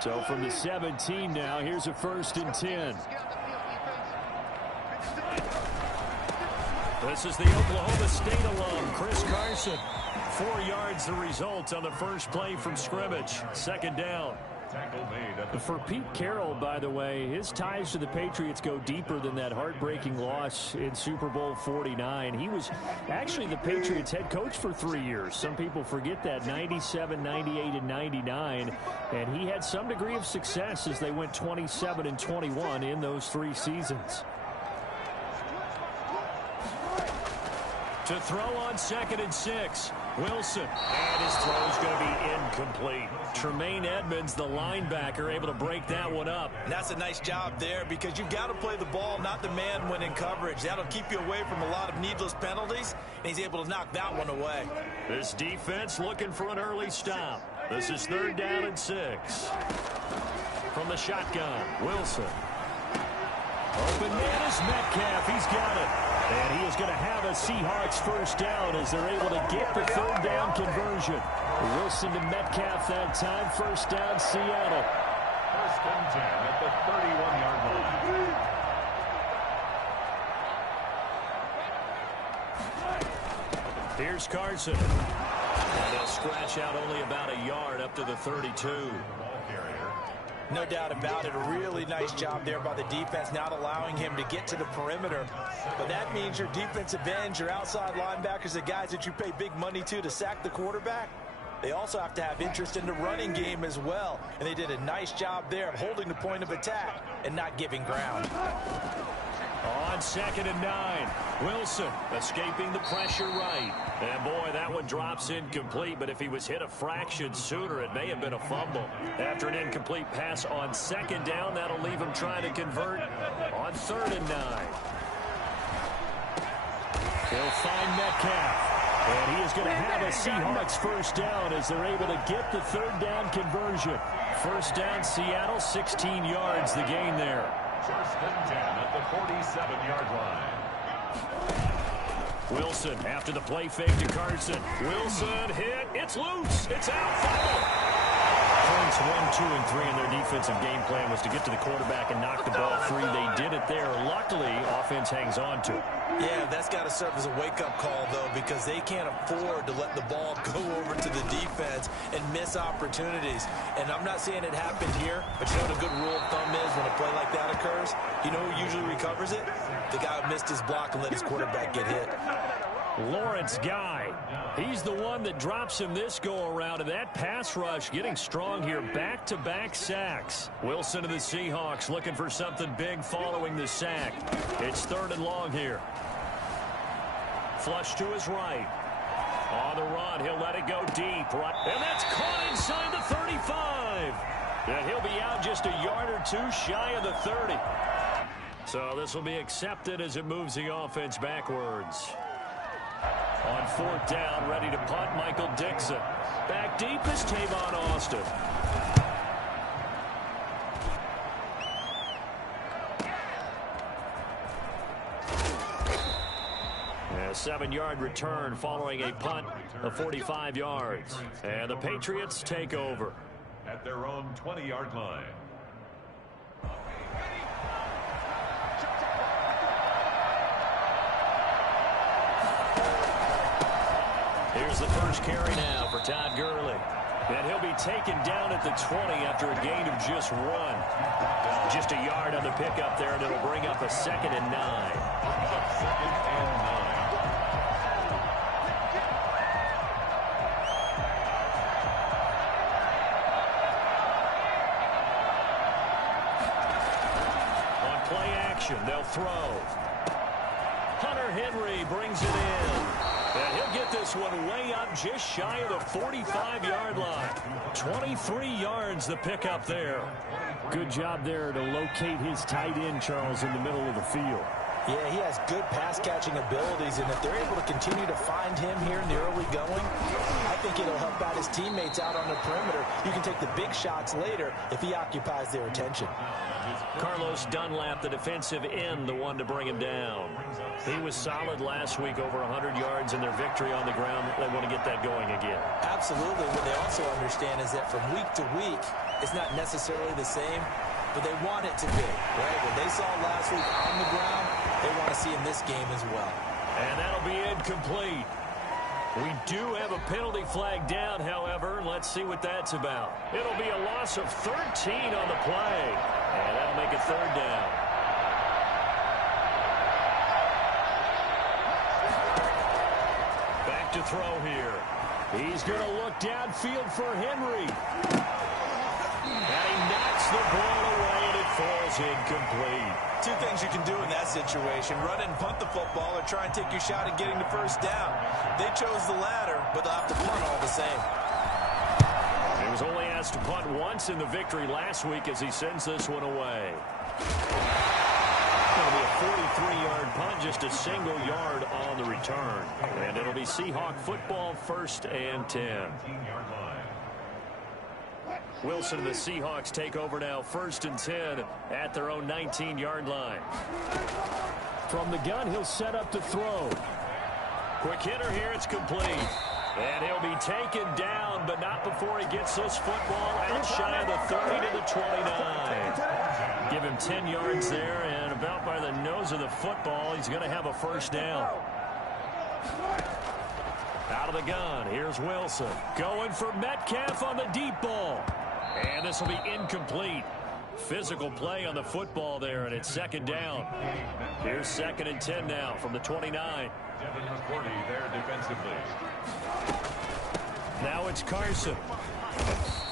So from the 17 now, here's a 1st and 10. This is the Oklahoma State alum, Chris Carson. 4 yards the result on the first play from scrimmage. 2nd down. For Pete Carroll, by the way, his ties to the Patriots go deeper than that heartbreaking loss in Super Bowl 49. He was actually the Patriots head coach for 3 years. Some people forget that, 97, 98, and 99. And he had some degree of success as they went 27 and 21 in those 3 seasons. To throw on 2nd and 6. Wilson, and his throw is going to be incomplete. Tremaine Edmonds, the linebacker, able to break that one up. And that's a nice job there because you've got to play the ball, not the man when in coverage. That'll keep you away from a lot of needless penalties, and he's able to knock that one away. This defense looking for an early stop. This is 3rd down and 6. From the shotgun, Wilson. Open man is Metcalf. He's got it. And he is going to have a Seahawks 1st down as they're able to get the 3rd down conversion. Wilson to Metcalf that time. 1st down, Seattle. 1st and 10 at the 31-yard line. Here's Carson. And they'll scratch out only about a yard up to the 32. No doubt about it. A really nice job there by the defense, not allowing him to get to the perimeter. But that means your defensive ends, your outside linebackers, the guys that you pay big money to sack the quarterback, they also have to have interest in the running game as well. And they did a nice job there of holding the point of attack and not giving ground. On 2nd and 9, Wilson escaping the pressure right. And boy, that one drops incomplete, but if he was hit a fraction sooner, it may have been a fumble. After an incomplete pass on 2nd down, that'll leave him trying to convert on 3rd and 9. He'll find Metcalf. And he is going to have a Seahawks 1st down as they're able to get the 3rd down conversion. 1st down, Seattle, 16 yards the gain there. 1st and 10 at the 47-yard line. Wilson after the play fake to Carson. Wilson hit. It's loose. It's out. Foul. Points 1, 2, and 3 in their defensive game plan was to get to the quarterback and knock the ball free. They did it there. Luckily, offense hangs on to it. Yeah, that's got to serve as a wake-up call, though, because they can't afford to let the ball go over to the defense and miss opportunities. And I'm not saying it happened here, but you know what a good rule of thumb is when a play like that occurs? You know who usually recovers it? The guy who missed his block and let his quarterback get hit. Lawrence Guy. He's the one that drops him this go-around, and that pass rush getting strong here. Back-to-back sacks. Wilson and the Seahawks looking for something big following the sack. It's 3rd and long here. Flush to his right. On the run, he'll let it go deep. Right, and that's caught inside the 35. And he'll be out just a yard or 2 shy of the 30. So this will be accepted as it moves the offense backwards. On 4th down, ready to punt, Michael Dixon. Back deep is Tavon Austin. A 7-yard return following a punt of 45 yards. And the Patriots take over. At their own 20-yard line. Here's the first carry now for Todd Gurley. And he'll be taken down at the 20 after a gain of just 1. Just a yard on the pickup there, and it'll bring up a 2nd and 9. 2nd and 9. On play action, they'll throw. Hunter Henry brings it in. And he'll get this one way up just shy of the 45-yard line. 23 yards the pickup there. Good job there to locate his tight end, Charles, in the middle of the field. Yeah, he has good pass-catching abilities, and if they're able to continue to find him here in the early going, I think it'll help out his teammates out on the perimeter. You can take the big shots later if he occupies their attention. Carlos Dunlap, the defensive end, the one to bring him down. He was solid last week, over 100 yards in their victory on the ground. They want to get that going again. Absolutely. What they also understand is that from week to week, it's not necessarily the same, but they want it to be, right? What they saw last week on the ground, they want to see in this game as well. And that'll be incomplete. We do have a penalty flag down, however. Let's see what that's about. It'll be a loss of 13 on the play, and that'll make it third down. Back to throw here. He's going to look downfield for Henry. And he knocks the ball away, and it falls incomplete. Two things you can do in that situation: run and punt the football, or try and take your shot at getting the first down. They chose the latter, but they'll have to punt all the same. He was only asked to punt once in the victory last week as he sends this one away. It'll be a 43-yard punt, just a single yard on the return. And it'll be Seahawk football, 1st and 10. Wilson and the Seahawks take over now, 1st and 10 at their own 19-yard line. From the gun, he'll set up to throw. Quick hitter here, it's complete. And he'll be taken down, but not before he gets this football out shy of the 30 to the 29. Give him 10 yards there, and about by the nose of the football, he's going to have a first down. Out of the gun, here's Wilson. Going for Metcalf on the deep ball. And this will be incomplete. Physical play on the football there, and it's 2nd down. Here's 2nd and 10 now from the 29. Devin McCourty there defensively. Now it's Carson.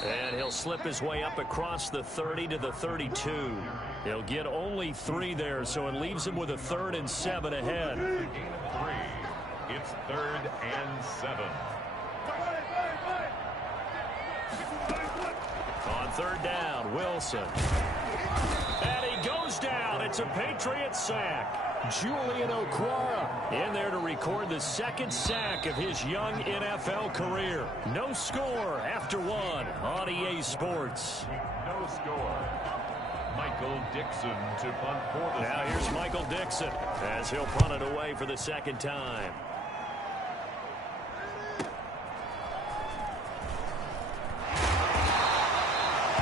And he'll slip his way up across the 30 to the 32. He'll get only 3 there, so it leaves him with a 3rd and 7 ahead. Gain of 3. It's 3rd and 7. On 3rd down, Wilson. And he goes down. It's a Patriot sack. Julian Okwara in there to record the 2nd sack of his young NFL career. No score after 1 on EA Sports. No score. Michael Dixon to punt for the Now here's Michael Dixon as he'll punt it away for the 2nd time.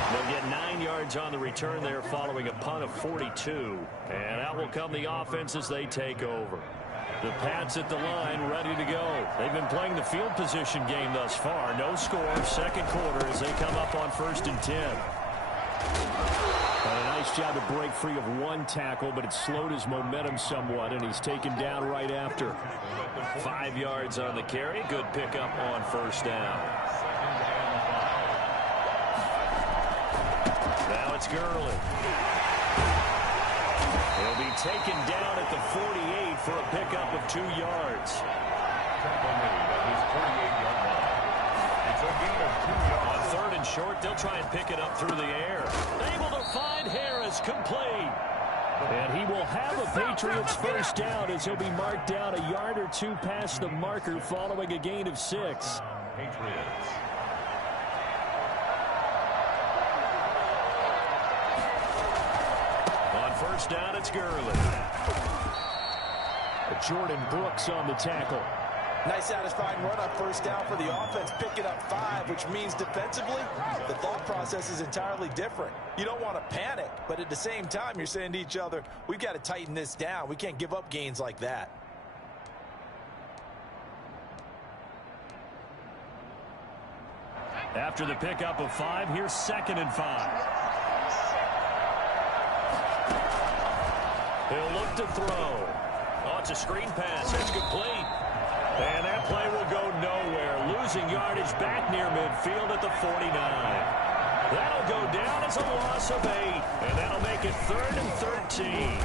They'll get 9 yards on the return there following a punt of 42. And out will come the offense as they take over. The Pats at the line ready to go. They've been playing the field position game thus far. No score, 2nd quarter as they come up on 1st and 10. And a nice job to break free of 1 tackle, but it slowed his momentum somewhat, and he's taken down right after. 5 yards on the carry. Good pickup on 1st down. Now it's Gurley. He'll be taken down at the 48 for a pickup of 2 yards. tackle made at his 48-yard line. It's a gain of 2 yards. On 3rd and short, they'll try and pick it up through the air. Able to find Harris, complete. And he will have a Patriots first down as he'll be marked down a yard or 2 past the marker following a gain of 6. Patriots. On 1st down, it's Gurley. Jordan Brooks on the tackle. Nice satisfying run on 1st down for the offense, picking up 5, which means defensively, the thought process is entirely different. You don't want to panic, but at the same time, you're saying to each other, we've got to tighten this down. We can't give up gains like that. After the pickup of 5, here's 2nd and 5. He'll look to throw. Oh, it's a screen pass. It's complete. And that play will go nowhere. Losing yardage back near midfield at the 49. That'll go down as a loss of 8. And that'll make it 3rd and 13.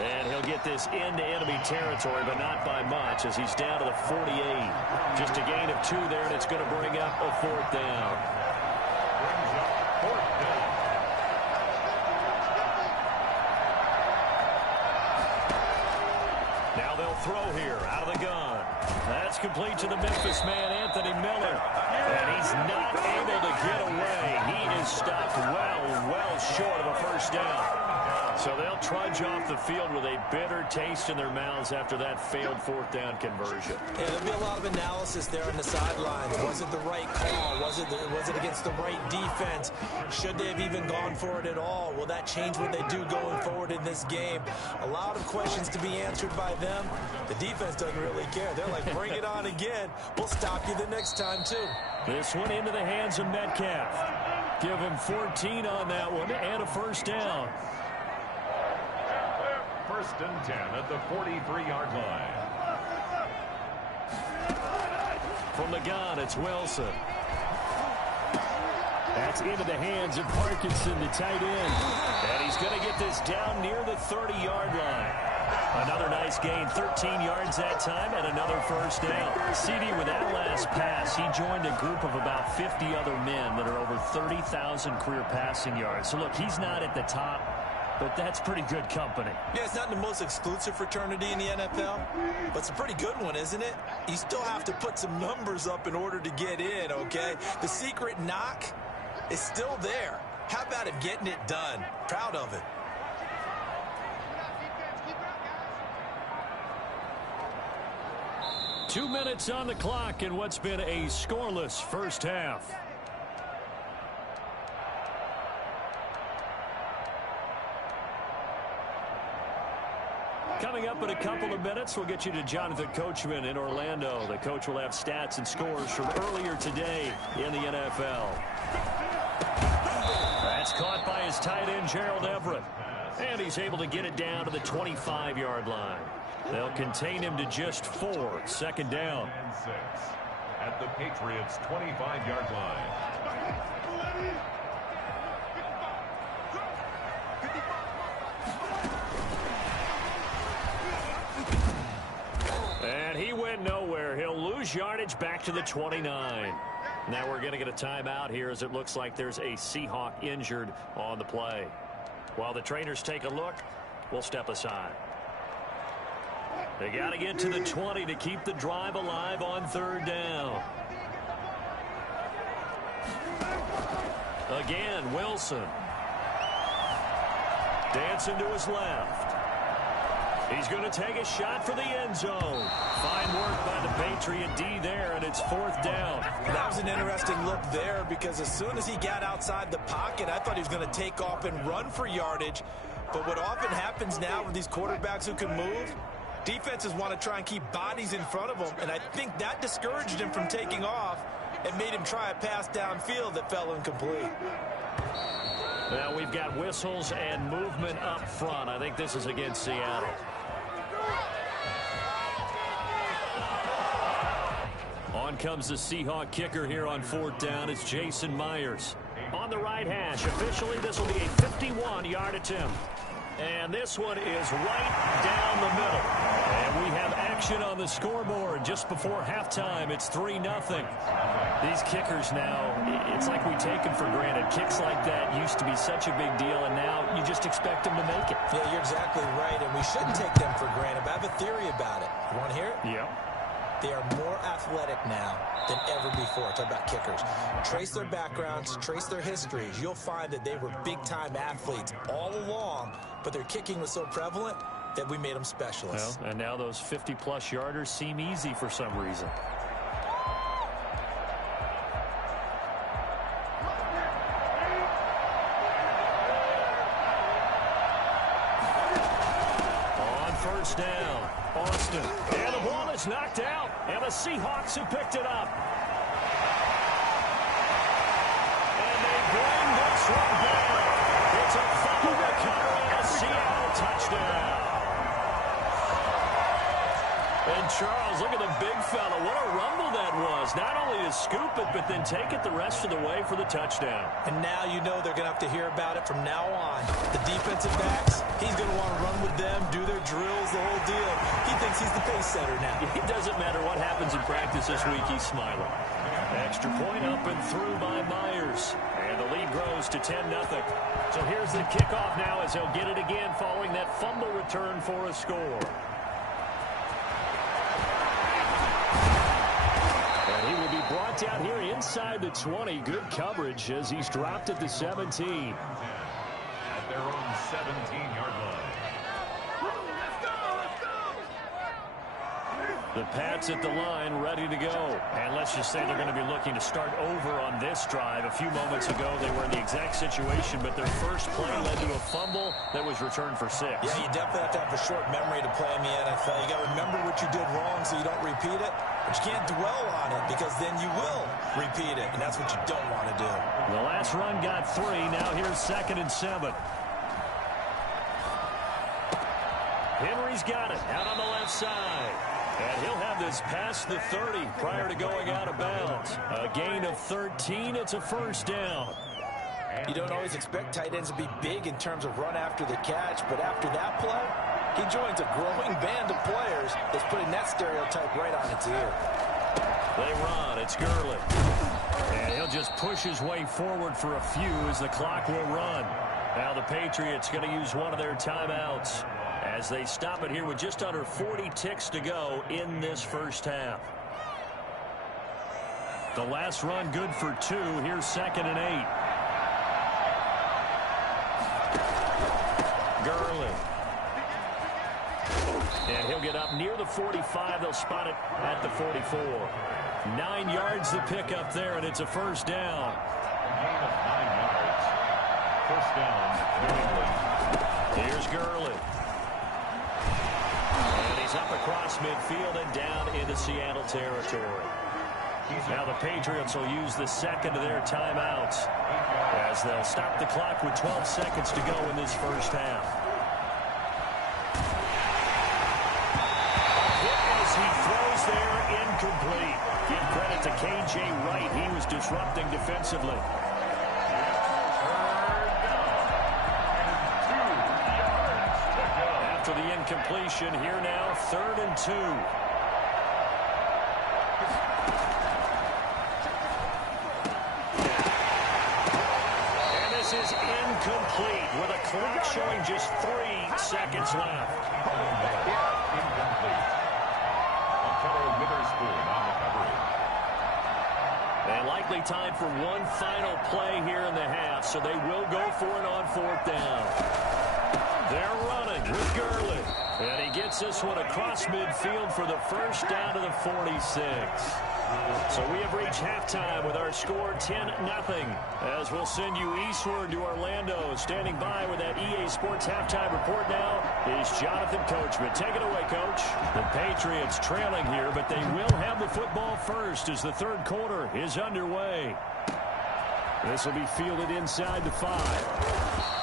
And he'll get this into enemy territory, but not by much as he's down to the 48. Just a gain of 2 there, and it's going to bring up a 4th down. Brings up 4th down. Now they'll throw here out of the gun. That's complete to the Memphis man, Anthony Miller. And he's not able to get away. He is stopped well short of a first down. So they'll trudge off the field with a bitter taste in their mouths after that failed fourth down conversion. Yeah, there'll be a lot of analysis there on the sidelines. Was it the right call? Was it against the right defense? Should they have even gone for it at all? Will that change what they do going forward in this game? A lot of questions to be answered by them. The defense doesn't really care. They're like, bring it on again. We'll stop you the next time, too. This one into the hands of Metcalf. Give him 14 on that one and a first down. First and 10 at the 43-yard line. From the gun, it's Wilson. That's into the hands of Parkinson, the tight end. And he's going to get this down near the 30-yard line. Another nice gain, 13 yards that time, and another first down. CD, with that last pass, he joined a group of about 50 other men that are over 30,000 career passing yards. So, look, he's not at the top, but that's pretty good company. Yeah, it's not the most exclusive fraternity in the NFL, but it's a pretty good one, isn't it? You still have to put some numbers up in order to get in, okay? The secret knock is still there. How about him getting it done? Proud of it. Two minutes on the clock in what's been a scoreless first half. Coming up in a couple of minutes, we'll get you to Jonathan Coachman in Orlando. The coach will have stats and scores from earlier today in the NFL. That's caught by his tight end, Gerald Everett. And he's able to get it down to the 25-yard line. They'll contain him to just 4. Second down. And 6 at the Patriots' 25-yard line. And he went nowhere. He'll lose yardage back to the 29. Now we're going to get a timeout here as it looks like there's a Seahawk injured on the play. While the trainers take a look, we'll step aside. They got to get to the 20 to keep the drive alive on third down. Again, Wilson. Dancing to his left. He's going to take a shot for the end zone. Fine work by the Patriot D there, and it's fourth down. That was an interesting look there because as soon as he got outside the pocket, I thought he was going to take off and run for yardage. But what often happens now with these quarterbacks who can move, defenses want to try and keep bodies in front of them, and I think that discouraged him from taking off and made him try a pass downfield that fell incomplete. Now we've got whistles and movement up front. I think this is against Seattle. On comes the Seahawk kicker here on fourth down. It's Jason Myers. On the right hash, officially this will be a 51-yard attempt. And this one is right down the middle. And we have action on the scoreboard just before halftime. It's 3-0. These kickers now, it's like we take them for granted. Kicks like that used to be such a big deal, and now you just expect them to make it. Yeah, you're exactly right, and we shouldn't take them for granted. But I have a theory about it. You want to hear it? Yeah. They are more athletic now than ever before. Talk about kickers. Trace their backgrounds, trace their histories. You'll find that they were big-time athletes all along, but their kicking was so prevalent that we made them specialists. Well, and now those 50-plus yarders seem easy for some reason. On first down, Austin. And the ball is knocked out, and the Seahawks have picked it up. And they bring this one back. It's a fumble recovery and a Seattle touchdown. And Charles, look at the big fella. What a rumble that was. Not only to scoop it, but then take it the rest of the way for the touchdown. And now you know they're going to have to hear about it from now on. The defensive backs, he's going to want to run with them, do their drills, the whole deal. He thinks he's the pace setter now. It doesn't matter what happens in practice this week, he's smiling. Extra point up and through by Myers. And the lead grows to 10-0. So here's the kickoff now as they'll get it again following that fumble return for a score. And he will be brought down here inside the 20. Good coverage as he's dropped at the 17. At their own 17-yard The Pats at the line, ready to go. And let's just say they're going to be looking to start over on this drive. A few moments ago, they were in the exact situation, but their first play led to a fumble that was returned for 6. Yeah, you definitely have to have a short memory to play in the NFL. You got to remember what you did wrong so you don't repeat it. But you can't dwell on it because then you will repeat it, and that's what you don't want to do. The last run got 3. Now here's 2nd and 7. Henry's got it out on the left side. And he'll have this past the 30 prior to going out of bounds. A gain of 13. It's a first down. You don't always expect tight ends to be big in terms of run after the catch, but after that play, he joins a growing band of players that's putting that stereotype right on its ear. They run. It's Gurley. And he'll just push his way forward for a few as the clock will run. Now the Patriots going to use one of their timeouts as they stop it here with just under 40 ticks to go in this first half. The last run good for 2. Here's 2nd and 8. Gurley. And he'll get up near the 45. They'll spot it at the 44. 9 yards to pick up there, and it's a first down. Gain of 9 yards. First down, New England. Here's Gurley. And he's up across midfield and down into Seattle territory. Now the Patriots will use the second of their timeouts as they'll stop the clock with 12 seconds to go in this first half. As he throws there, incomplete. Give credit to K.J. Wright. He was disrupting defensively. After the incompletion, here now, 3rd and 2. Is incomplete with a clock showing just 3 seconds left. Incomplete. Witherspoon on the coverage. And likely time for one final play here in the half, so they will go for it on 4th down. They're running with Gurley. And he gets this one across midfield for the first down to the 46. So we have reached halftime with our score 10-0. As we'll send you eastward to Orlando. Standing by with that EA Sports halftime report now is Jonathan Coachman. Take it away, Coach. The Patriots trailing here, but they will have the football first as the 3rd quarter is underway. This will be fielded inside the 5.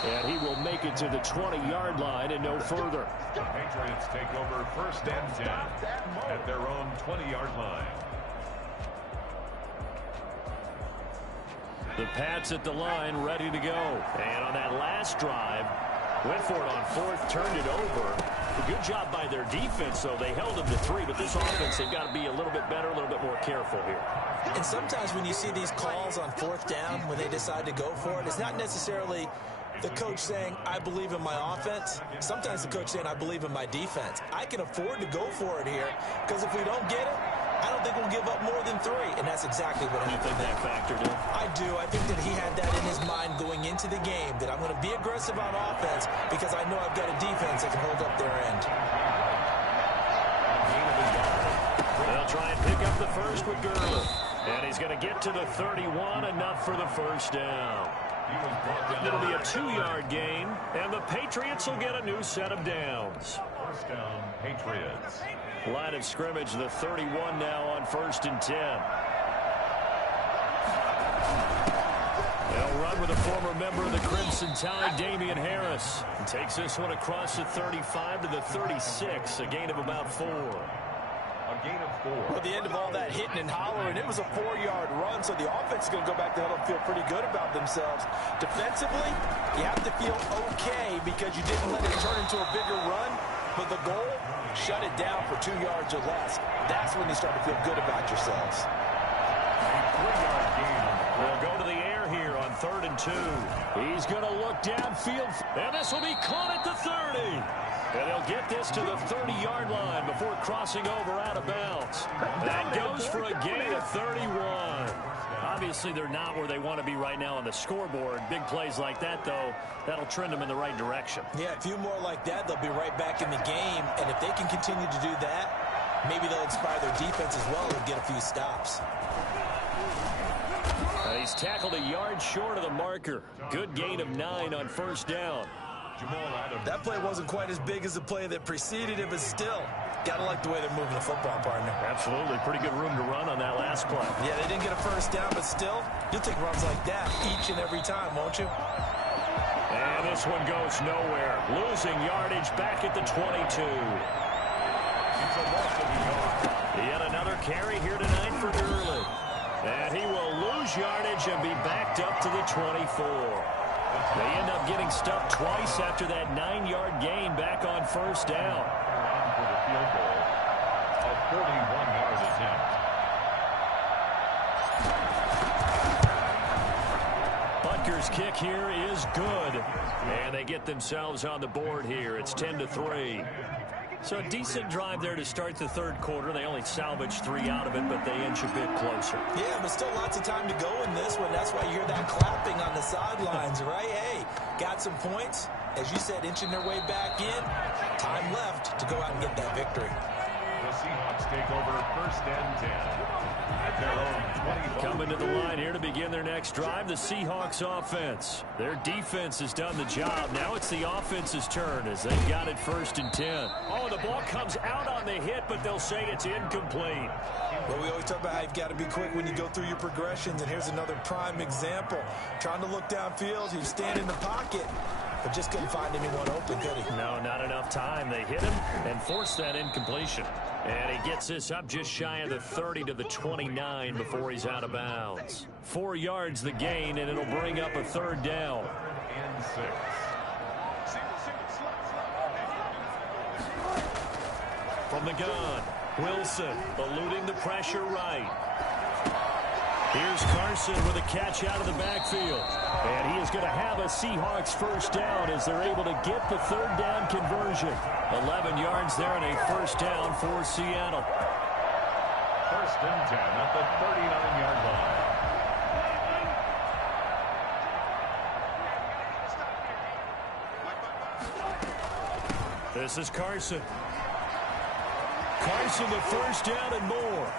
And he will make it to the 20-yard line and no further. The Patriots take over 1st and 10 at their own 20-yard line. The Pats at the line, ready to go. And on that last drive, went for it on 4th, turned it over. A good job by their defense, though. They held them to 3, but this offense, they've got to be a little bit better, a little bit more careful here. And sometimes when you see these calls on 4th down, when they decide to go for it, it's not necessarily the coach saying, I believe in my offense. Sometimes the coach saying, I believe in my defense. I can afford to go for it here, because if we don't get it, I don't think we'll give up more than 3, and that's exactly what happened. You think that factored in? I do. I think that he had that in his mind going into the game, that I'm going to be aggressive on offense because I know I've got a defense that can hold up their end. They'll try and pick up the first with Gurley. And he's going to get to the 31, enough for the first down. It'll be a 2-yard gain, and the Patriots will get a new set of downs. First down, Patriots. Line of scrimmage, the 31 now on 1st and 10. They'll run with a former member of the Crimson Tide, Damian Harris. He takes this one across the 35 to the 36, a gain of about 4. A gain of 4. Well, at the end of all that hitting and hollering, it was a 4-yard run, so the offense is going to go back to huddle and feel pretty good about themselves. Defensively, you have to feel okay because you didn't let it turn into a bigger run, but the goal, shut it down for 2 yards or less. That's when you start to feel good about yourselves. A 3-yard gain. They'll go to the air here on 3rd and 2. He's going to look downfield, and this will be caught at the 30. And they'll get this to the 30-yard line before crossing over out of bounds. That goes for a gain of 31. Obviously, they're not where they want to be right now on the scoreboard. Big plays like that, though, that'll trend them in the right direction. Yeah, a few more like that, they'll be right back in the game. And if they can continue to do that, Maybe they'll inspire their defense as well and get a few stops. He's tackled a yard short of the marker. Good gain of 9 on first down. That play wasn't quite as big as the play that preceded it, but still, gotta like the way they're moving the football, partner. Absolutely. Pretty good room to run on that last play. Yeah, they didn't get a first down, but still, you'll take runs like that each and every time, won't you? And this one goes nowhere. Losing yardage back at the 22. It's a loss of a yard. Yet another carry here tonight for Gurley. And he will lose yardage and be backed up to the 24. They end up getting stuffed twice after that 9-yard gain back on first down. For the field goal, a 41-yard attempt. Butker's kick here is good. And they get themselves on the board here. It's 10-3. So a decent drive there to start the third quarter. They only salvaged 3 out of it, but they inch a bit closer. Yeah, but still lots of time to go in this one. That's why you hear that clapping on the sidelines, right? Hey, got some points. As you said, inching their way back in. Time left to go out and get that victory. The Seahawks take over first and 10 at their own 25. Coming to the line here to begin their next drive, the Seahawks offense. Their defense has done the job. Now it's the offense's turn as they've got it first and 10. Oh, the ball comes out on the hit, but they'll say it's incomplete. Well, we always talk about how you've got to be quick when you go through your progressions, and here's another prime example. Trying to look downfield, he's standing in the pocket, but just couldn't find anyone open, could he? No, not enough time. They hit him and forced that incompletion. And he gets this up just shy of the 30 to the 29 before he's out of bounds. 4 yards the gain, and it'll bring up a third down. And 6. From the gun, Wilson eluding the pressure right. Here's Carson with a catch out of the backfield. And he is going to have a Seahawks first down as they're able to get the third down conversion. 11 yards there and a first down for Seattle. First and 10 at the 39-yard line. This is Carson. Carson the first down and more.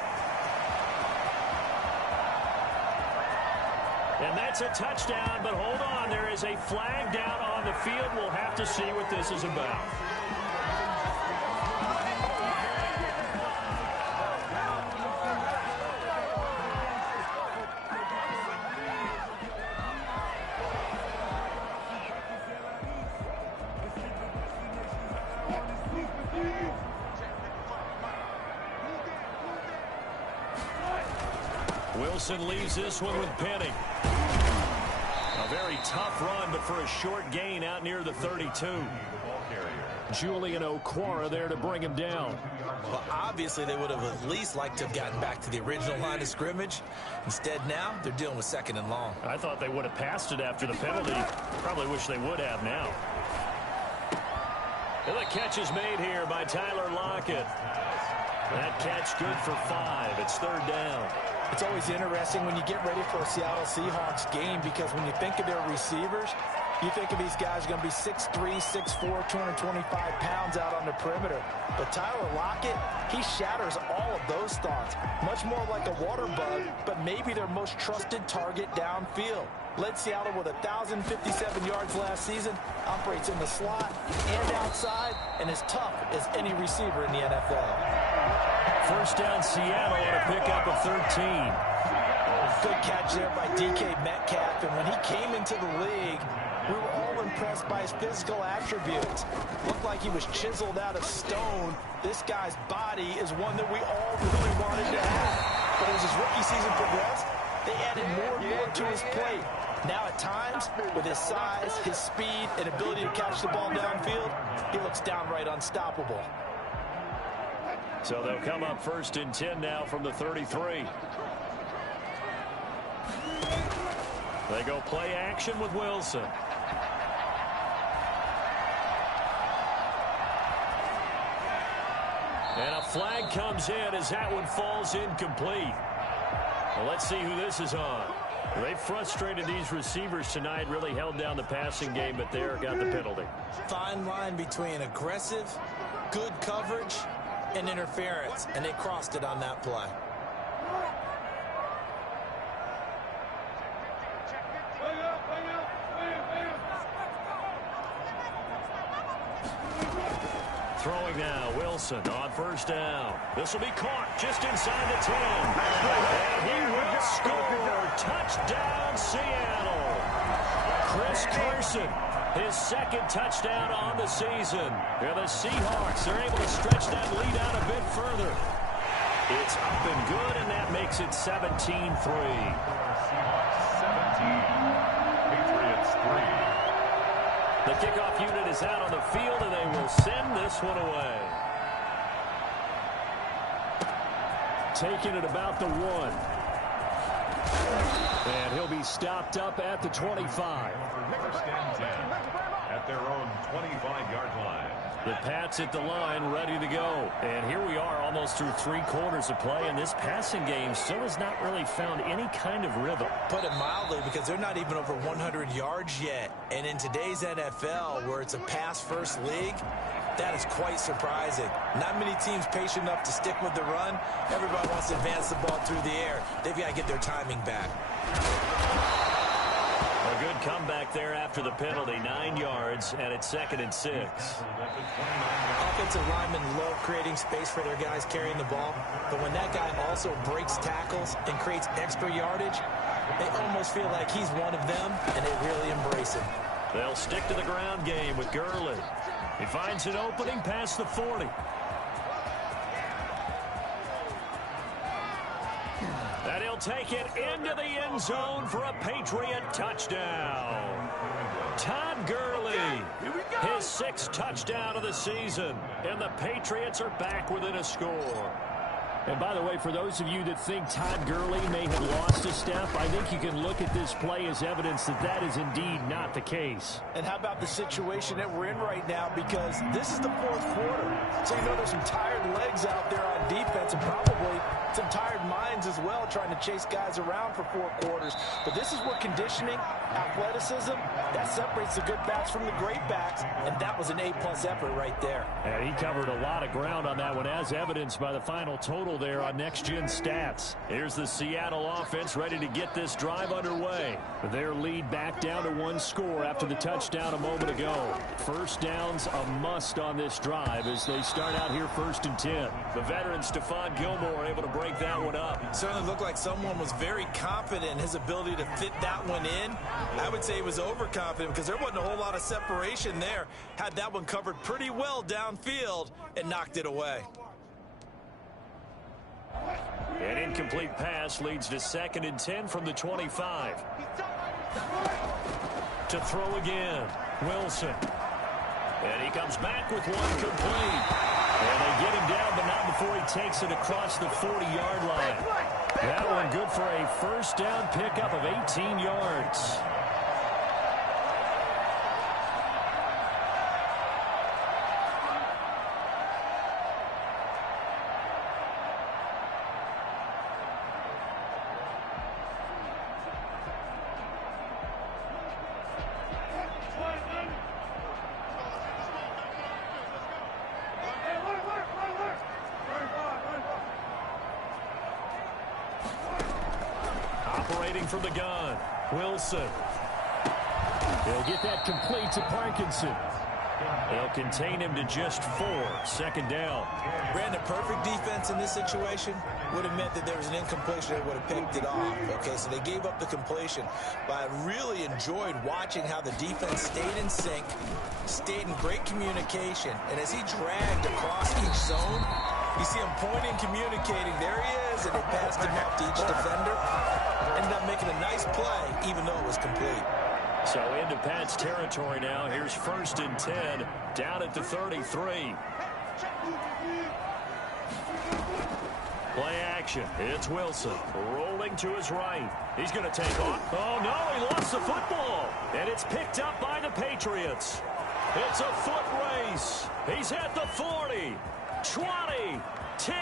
And that's a touchdown, but hold on. There is a flag down on the field. We'll have to see what this is about. Wilson leaves this one with Penny. A very tough run, but for a short gain out near the 32. Julian Okwara there to bring him down. Well, obviously, they would have at least liked to have gotten back to the original line of scrimmage. Instead, now, they're dealing with second and long. I thought they would have passed it after the penalty. Probably wish they would have now. And the catch is made here by Tyler Lockett. That catch good for 5. It's third down. It's always interesting when you get ready for a Seattle Seahawks game because when you think of their receivers, you think of these guys are going to be 6'3", 6'4", 225 pounds out on the perimeter. But Tyler Lockett, he shatters all of those thoughts. Much more like a water bug, but maybe their most trusted target downfield. Led Seattle with 1,057 yards last season, operates in the slot and outside, and is tough as any receiver in the NFL. First down Seattle on a pickup of 13. Good catch there by DK Metcalf, and when he came into the league, we were all impressed by his physical attributes. Looked like he was chiseled out of stone. This guy's body is one that we all really wanted to have. But as his rookie season progressed, they added more and more to his plate. Now at times, with his size, his speed, and ability to catch the ball downfield, he looks downright unstoppable. So they'll come up first and 10 now from the 33. They go play action with Wilson. And a flag comes in as that one falls incomplete. Well, let's see who this is on. They frustrated these receivers tonight, really held down the passing game, but there got the penalty. Fine line between aggressive, good coverage, and interference, and they crossed it on that play. Throwing now, Wilson on first down. This will be caught just inside the 10. And he will score. Touchdown, Seattle. Chris Carson, his second touchdown on the season. And the Seahawks are able to stretch that lead out a bit further. It's up and good, and that makes it 17-3. Seahawks 17, Patriots 3. The kickoff unit is out on the field, and they will send this one away. Taking it about the 1. And he'll be stopped up at the 25. First and 10 at their own 25-yard line. The Pats at the line, ready to go. And here we are almost through 3 quarters of play, and this passing game still has not really found any kind of rhythm. Put it mildly, because they're not even over 100 yards yet. And in today's NFL, where it's a pass-first league, that is quite surprising. Not many teams patient enough to stick with the run. Everybody wants to advance the ball through the air. They've got to get their timing back. A good comeback there after the penalty, 9 yards, and it's 2nd and 6. Offensive linemen love creating space for their guys carrying the ball, but when that guy also breaks tackles and creates extra yardage, they almost feel like he's one of them, and they really embrace him. They'll stick to the ground game with Gurley. He finds an opening past the 40. And he'll take it into the end zone for a Patriot touchdown. Todd Gurley, his 6th touchdown of the season. And the Patriots are back within a score. And by the way, for those of you that think Todd Gurley may have lost a step, I think you can look at this play as evidence that that is indeed not the case. And how about the situation that we're in right now? Because this is the 4th quarter. So you know there's some tired legs out there on defense and probably some tired minds as well trying to chase guys around for 4 quarters. But this is where conditioning, athleticism, that separates the good backs from the great backs. And that was an A-plus effort right there. And he covered a lot of ground on that one, as evidenced by the final total there on Next Gen Stats. Here's the Seattle offense ready to get this drive underway. Their lead back down to 1 score after the touchdown a moment ago. First down's a must on this drive as they start out here 1st and 10. The veteran Stephon Gilmore able to break that one up. Certainly looked like someone was very confident in his ability to fit that one in. I would say he was overconfident because there wasn't a whole lot of separation there. Had that one covered pretty well downfield and knocked it away. An incomplete pass leads to 2nd and 10 from the 25. To throw again, Wilson. And he comes back with one complete. And they get him down, but not before he takes it across the 40-yard line. That one good for a first down pickup of 18 yards. From the gun, Wilson. He'll get that complete to Parkinson. They'll contain him to just 4. 2nd down. Brandon, perfect defense in this situation would have meant that there was an incompletion that would have picked it off. Okay, so they gave up the completion. But I really enjoyed watching how the defense stayed in sync, stayed in great communication. And as he dragged across each zone, you see him pointing, communicating. There he is, and they passed him up to each defender. Ended up making a nice play, even though it was complete. So into Pat's territory now. Here's 1st and 10, down at the 33. Play action. It's Wilson rolling to his right. He's going to take off. Oh, no, he lost the football. And it's picked up by the Patriots. It's a foot race. He's at the 40, 20, 10,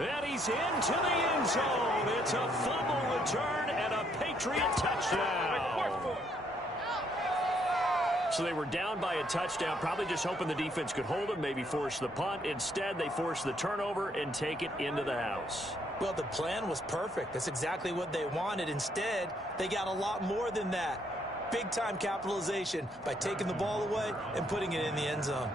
and he's into the end zone. It's a fumble return and a Patriot touchdown. So they were down by a touchdown, probably just hoping the defense could hold them, maybe force the punt. Instead, they forced the turnover and take it into the house. Well, the plan was perfect. That's exactly what they wanted. Instead, they got a lot more than that. Big-time capitalization by taking the ball away and putting it in the end zone.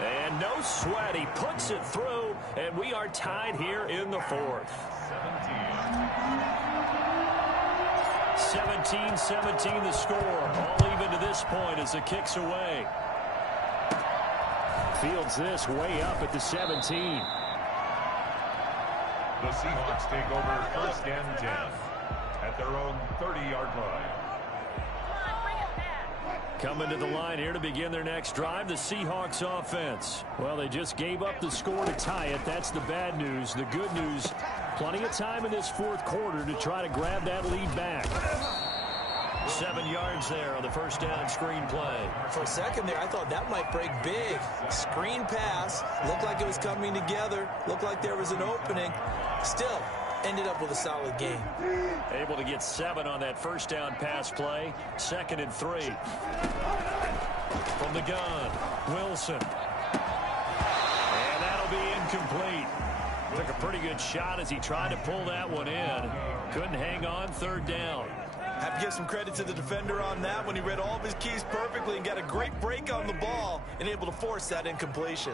And no sweat. He puts it through, and we are tied here in the fourth. 17-17 the score. All even to this point as the kick's away. Fields this way up at the 17. The Seahawks take over first and 10 at their own 30-yard line. Coming to the line here to begin their next drive, the Seahawks offense. Well, they just gave up the score to tie it. That's the bad news. The good news, plenty of time in this fourth quarter to try to grab that lead back. 7 yards there on the first down screen play. For a second there, I thought that might break big. Screen pass. Looked like it was coming together. Looked like there was an opening. Still, ended up with a solid game. Able to get 7 on that first down pass play. 2nd and 3. From the gun, Wilson. And that'll be incomplete. Took a pretty good shot as he tried to pull that one in. Couldn't hang on, 3rd down. Have to give some credit to the defender on that when he read all of his keys perfectly and got a great break on the ball and able to force that incompletion.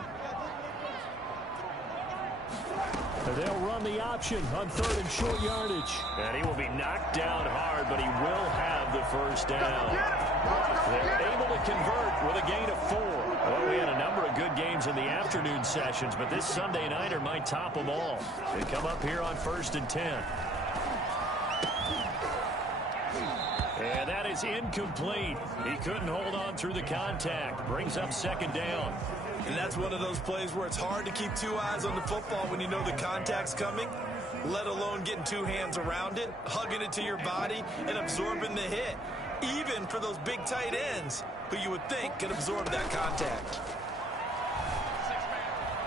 They'll run the option on 3rd and short yardage. And he will be knocked down hard, but he will have the first down. They're able to convert with a gain of 4. Well, we had a number of good games in the afternoon sessions, but this Sunday nighter might top them all. They come up here on 1st and 10. And that is incomplete. He couldn't hold on through the contact. Brings up 2nd down. And that's one of those plays where it's hard to keep 2 eyes on the football when you know the contact's coming, let alone getting 2 hands around it, hugging it to your body, and absorbing the hit, even for those big tight ends who you would think could absorb that contact.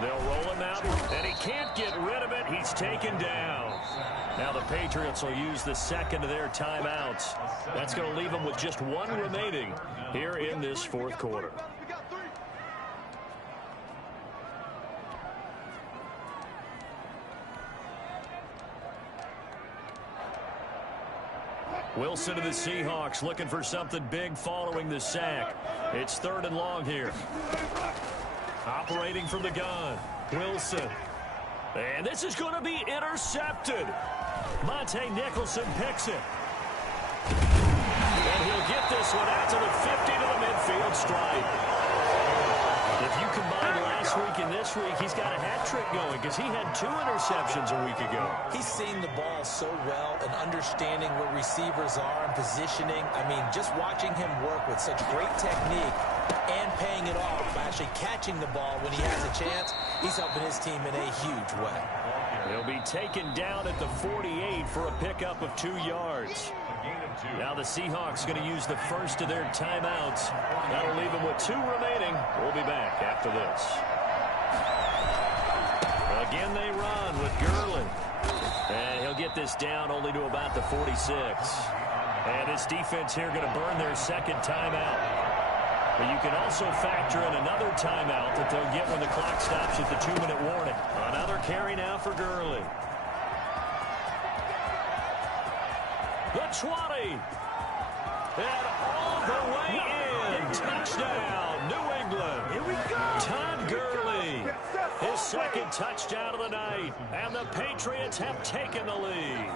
They'll roll him out, and he can't get rid of it. He's taken down. Now the Patriots will use the 2nd of their timeouts. That's going to leave them with just 1 remaining here in this fourth quarter. Wilson to the Seahawks looking for something big following the sack. It's 3rd and long here. Operating from the gun, Wilson. And this is going to be intercepted. Monte Nicholson picks it. And he'll get this one out to the 50 to the midfield stripe. If you combine last week and this week, he's got a hat trick going because he had 2 interceptions a week ago. He's seeing the ball so well and understanding where receivers are and positioning. I mean, just watching him work with such great technique and paying it off by actually catching the ball when he has a chance, he's helping his team in a huge way. He'll be taken down at the 48 for a pickup of 2 yards. Now the Seahawks going to use the first of their timeouts. That'll leave them with 2 remaining. We'll be back after this. Again they run with Gurley. And he'll get this down only to about the 46. And this defense here going to burn their 2nd timeout. But you can also factor in another timeout that they'll get when the clock stops at the 2-minute warning. Another carry now for Gurley. The 20. And all the way in. Touchdown, New England. Here we go. Todd Gurley. His 2nd touchdown of the night. And the Patriots have taken the lead.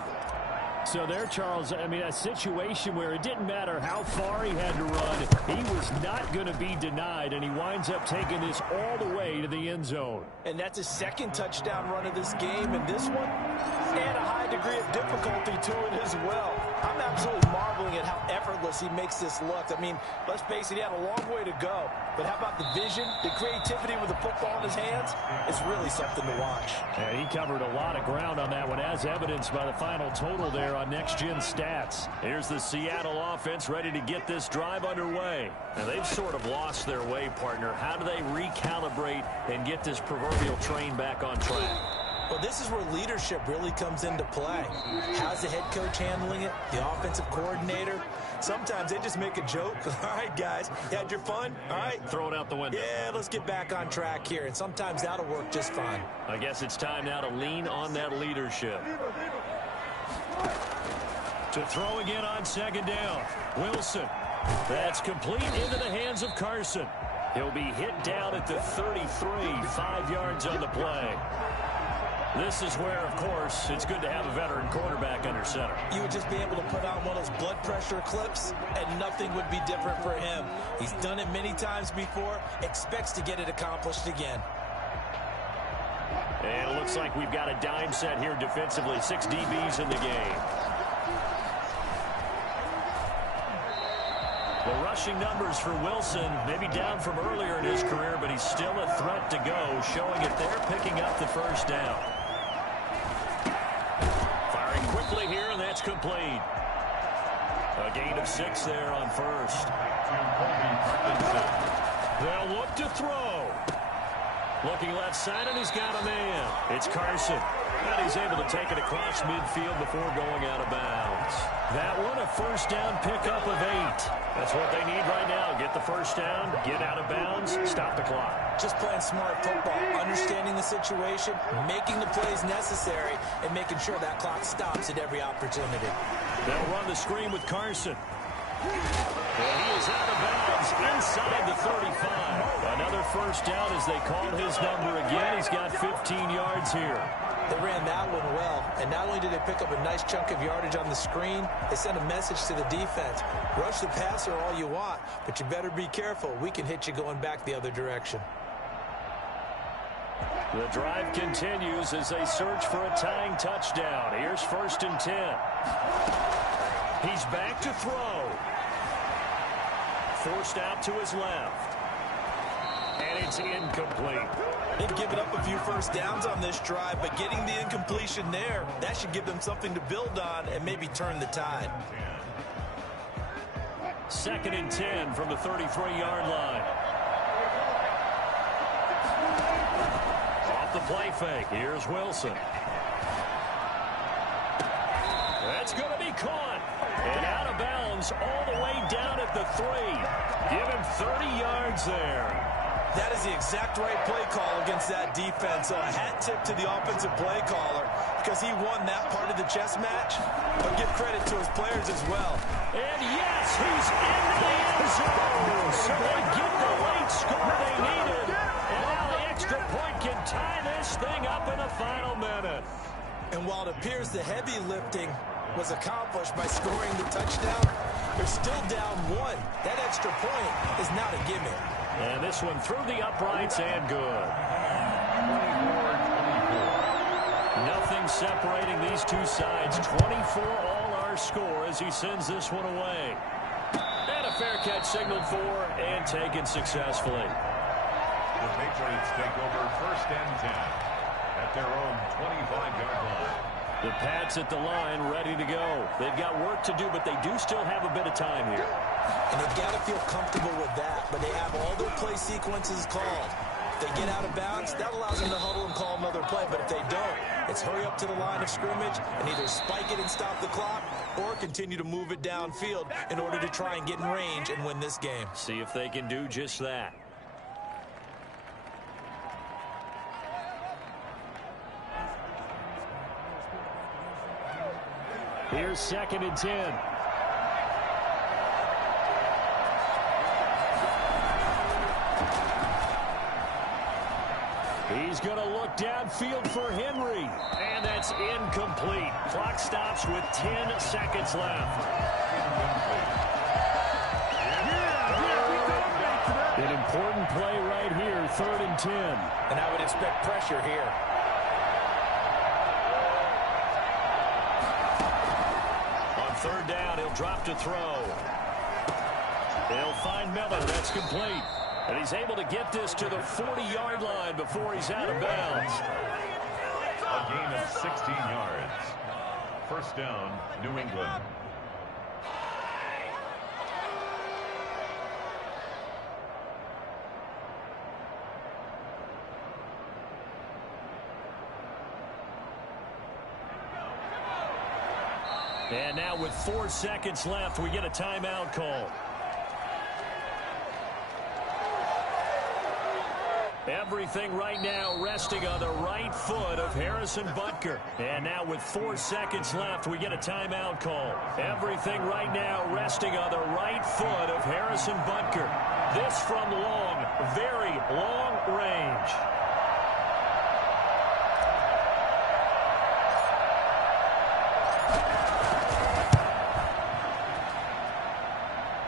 So there, Charles, I mean, a situation where it didn't matter how far he had to run. He was not going to be denied, and he winds up taking this all the way to the end zone. And that's his 2nd touchdown run of this game, and this one, and a high degree of difficulty to it as well. I'm absolutely marveling at how effortless he makes this look. I mean, let's face it, he had a long way to go. But how about the vision, the creativity with the football in his hands? It's really something to watch. And he covered a lot of ground on that one, as evidenced by the final total there on Next Gen Stats. Here's the Seattle offense ready to get this drive underway. And they've sort of lost their way, partner. How do they recalibrate and get this proverbial train back on track? Well, this is where leadership really comes into play. How's the head coach handling it? The offensive coordinator? Sometimes they just make a joke. All right, guys, you had your fun? All right. Throw it out the window. Yeah, let's get back on track here, and sometimes that'll work just fine. I guess it's time now to lean on that leadership. To throw again on second down. Wilson. That's complete into the hands of Carson. He'll be hit down at the 33, 5 yards on the play. This is where, of course, it's good to have a veteran quarterback under center. You would just be able to put on one of those blood pressure clips, and nothing would be different for him. He's done it many times before, expects to get it accomplished again. And it looks like we've got a dime set here defensively. 6 DBs in the game. The rushing numbers for Wilson, maybe down from earlier in his career, but he's still a threat to go, showing it there, picking up the first down. Firing quickly here, and that's complete. A gain of 6 there on first. They'll look to throw. Looking left side, and he's got a man. It's Carson. And he's able to take it across midfield before going out of bounds. That one, a first down pickup of 8. That's what they need right now. Get the first down, get out of bounds, stop the clock. Just playing smart football, understanding the situation, making the plays necessary, and making sure that clock stops at every opportunity. They'll run the screen with Carson. And he is out of bounds inside the 35. Another first down as they called his number again. He's got 15 yards here. They ran that one well, and not only did they pick up a nice chunk of yardage on the screen, they sent a message to the defense. Rush the passer all you want, but you better be careful. We can hit you going back the other direction. The drive continues as they search for a tying touchdown. Here's 1st and 10. He's back to throw. Forced out to his left. And it's incomplete. They've given up a few first downs on this drive, but getting the incompletion there, that should give them something to build on and maybe turn the tide. 2nd and 10 from the 33-yard line. Off the play fake. Here's Wilson. That's going to be caught. And out of bounds all the way down at the 3. Give him 30 yards there. That is the exact right play call against that defense. So a hat tip to the offensive play caller because he won that part of the chess match. But give credit to his players as well. And yes, he's in the end zone. So they get the late score they needed. And now the extra point can tie this thing up in the final minute. And while it appears the heavy lifting was accomplished by scoring the touchdown, they're still down 1. That extra point is not a gimme. And this one through the uprights and good. 24-24. Nothing separating these two sides. 24 all our score as he sends this one away. And a fair catch signaled for and taken successfully. The Patriots take over 1st and 10 at their own 25-yard line. The Pats at the line ready to go. They've got work to do, but they do still have a bit of time here. And they've got to feel comfortable with that, but they have all their play sequences called. If they get out of bounds, that allows them to huddle and call another play, but if they don't, it's hurry up to the line of scrimmage and either spike it and stop the clock or continue to move it downfield in order to try and get in range and win this game. See if they can do just that. Here's 2nd and 10. He's going to look downfield for Henry. And that's incomplete. Clock stops with 10 seconds left. An important play right here, 3rd and 10. And I would expect pressure here. On 3rd down, he'll drop to throw. They'll find Miller. That's complete. And he's able to get this to the 40-yard line before he's out of bounds. A gain of 16 yards. 1st down, New England. And now with 4 seconds left, we get a timeout call. Everything right now resting on the right foot of Harrison Butker. And now with 4 seconds left, we get a timeout call. Everything right now resting on the right foot of Harrison Butker. This from long, very long range.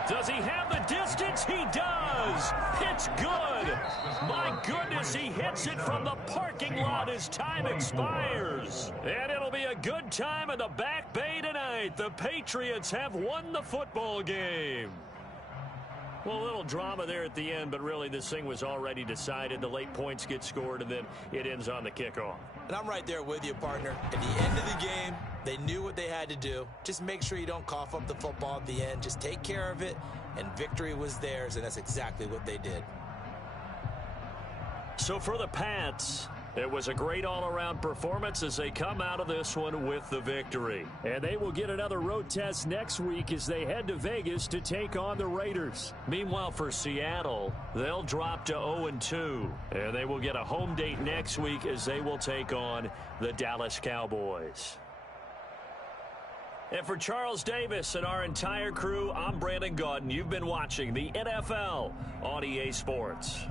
Does he have the distance? He does. It's good. My goodness, he hits it from the parking lot as time expires. And it'll be a good time in the Back Bay tonight. The Patriots have won the football game. Well, a little drama there at the end, but really this thing was already decided. The late points get scored, and then it ends on the kickoff. And I'm right there with you, partner. At the end of the game, they knew what they had to do. Just make sure you don't cough up the football at the end. Just take care of it, and victory was theirs, and that's exactly what they did. So for the Pats, it was a great all-around performance as they come out of this one with the victory. And they will get another road test next week as they head to Vegas to take on the Raiders. Meanwhile, for Seattle, they'll drop to 0-2. And they will get a home date next week as they will take on the Dallas Cowboys. And for Charles Davis and our entire crew, I'm Brandon Gaudin. You've been watching the NFL on EA Sports.